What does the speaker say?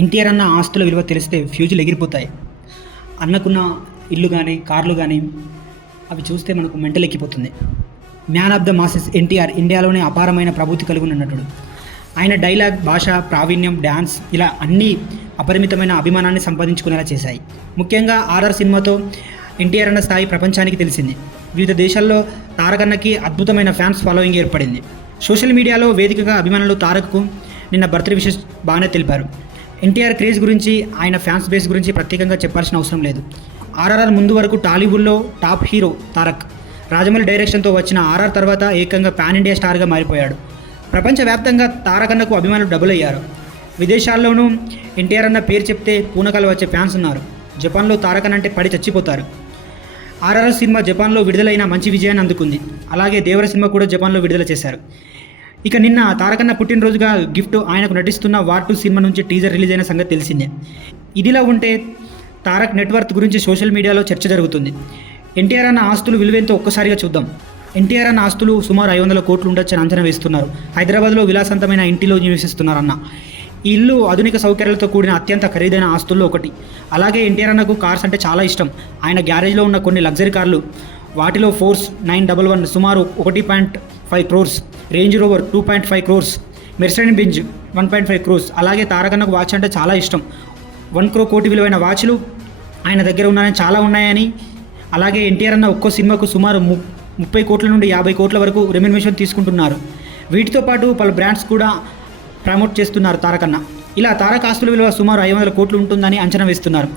ఎన్టీఆర్ అన్న ఆస్తుల విలువ తెలిస్తే ఫ్యూజులు ఎగిరిపోతాయి. అన్నకున్న ఇల్లు కానీ కార్లు కానీ అవి చూస్తే మనకు mental ఎక్కిపోతుంది. Man of the masses NTR ఇండియాలోనే అపారమైన ప్రభుత్వ కలిగి నటుడు. ఆయన డైలాగ్ భాష ప్రావీణ్యం డ్యాన్స్ ఇలా అన్నీ అపరిమితమైన అభిమానాన్ని సంపాదించుకునేలా చేశాయి. ముఖ్యంగా ఆర్ఆర్ సినిమాతో ఎన్టీఆర్ అన్న స్థాయి ప్రపంచానికి తెలిసింది. వివిధ దేశాల్లో తారకన్నకి అద్భుతమైన ఫ్యాన్స్ ఫాలోయింగ్ ఏర్పడింది. సోషల్ మీడియాలో వేదికగా అభిమానులు తారక్కు నిన్న బర్త్డే విషెస్ బాగానే తెలిపారు. ఎన్టీఆర్ క్రేజ్ గురించి ఆయన ఫ్యాన్స్ బేస్ గురించి ప్రత్యేకంగా చెప్పాల్సిన అవసరం లేదు. ఆర్ఆర్ఆర్ ముందు వరకు టాలీవుడ్లో టాప్ హీరో తారక్ రాజమౌళి డైరెక్షన్తో వచ్చిన ఆర్ఆర్ తర్వాత ఏకంగా పాన్ ఇండియా స్టార్గా మారిపోయాడు. ప్రపంచవ్యాప్తంగా తారకన్నకు అభిమానులు డబుల్ అయ్యారు. విదేశాల్లోనూ ఎన్టీఆర్ అన్న పేరు చెప్తే పూనకాలు వచ్చే ఫ్యాన్స్ ఉన్నారు. జపాన్లో తారకన్ అంటే పడి చచ్చిపోతారు. ఆర్ఆర్ఆర్ సినిమా జపాన్లో విడుదలైన మంచి విజయాన్ని అందుకుంది. అలాగే దేవర సినిమా కూడా జపాన్లో విడుదల చేశారు. ఇక నిన్న తారకన్న పుట్టినరోజుగా గిఫ్ట్ ఆయనకు నటిస్తున్న వార్ టూ సినిమా నుంచి టీజర్ రిలీజ్ అయిన సంగతి తెలిసిందే. ఇదిలా ఉంటే తారక్ నెట్వర్క్ గురించి సోషల్ మీడియాలో చర్చ జరుగుతుంది. ఎన్టీఆర్ అన్న ఆస్తులు విలువెంతో ఒక్కసారిగా చూద్దాం. ఎన్టీఆర్ అన్న ఆస్తులు సుమారు ఐదు వందల కోట్లు ఉండొచ్చని అంచనా వేస్తున్నారు. హైదరాబాద్లో విలాసవంతమైన ఇంటిలో నివసిస్తున్నారన్న ఈ ఇల్లు ఆధునిక సౌకర్యాలతో కూడిన అత్యంత ఖరీదైన ఆస్తుల్లో ఒకటి. అలాగే ఎన్టీఆర్ అన్నకు కార్స్ అంటే చాలా ఇష్టం. ఆయన గ్యారేజ్లో ఉన్న కొన్ని లగ్జరీ కార్లు వాటిలో ఫోర్స్ నైన్ డబల్ వన్ సుమారు ఒకటి point five crores Range Rover two point five crores Mercedes Benz one point five crores అలాగే తారకన్నకు వాచ్ అంటే చాలా ఇష్టం. వన్ క్రో కోటి విలువైన వాచ్లు ఆయన దగ్గర ఉన్నాయని చాలా ఉన్నాయని అలాగే ఎన్టీఆర్ అన్న ఒక్కో సినిమాకు సుమారు ము ముప్పై కోట్ల నుండి యాభై కోట్ల వరకు రెమ్యునేషన్ తీసుకుంటున్నారు. వీటితో పాటు పలు బ్రాండ్స్ కూడా ప్రమోట్ చేస్తున్నారు తారకన్న. ఇలా తారక ఆస్తుల విలువ సుమారు ఐదు వందల కోట్లు ఉంటుందని అంచనా వేస్తున్నారు.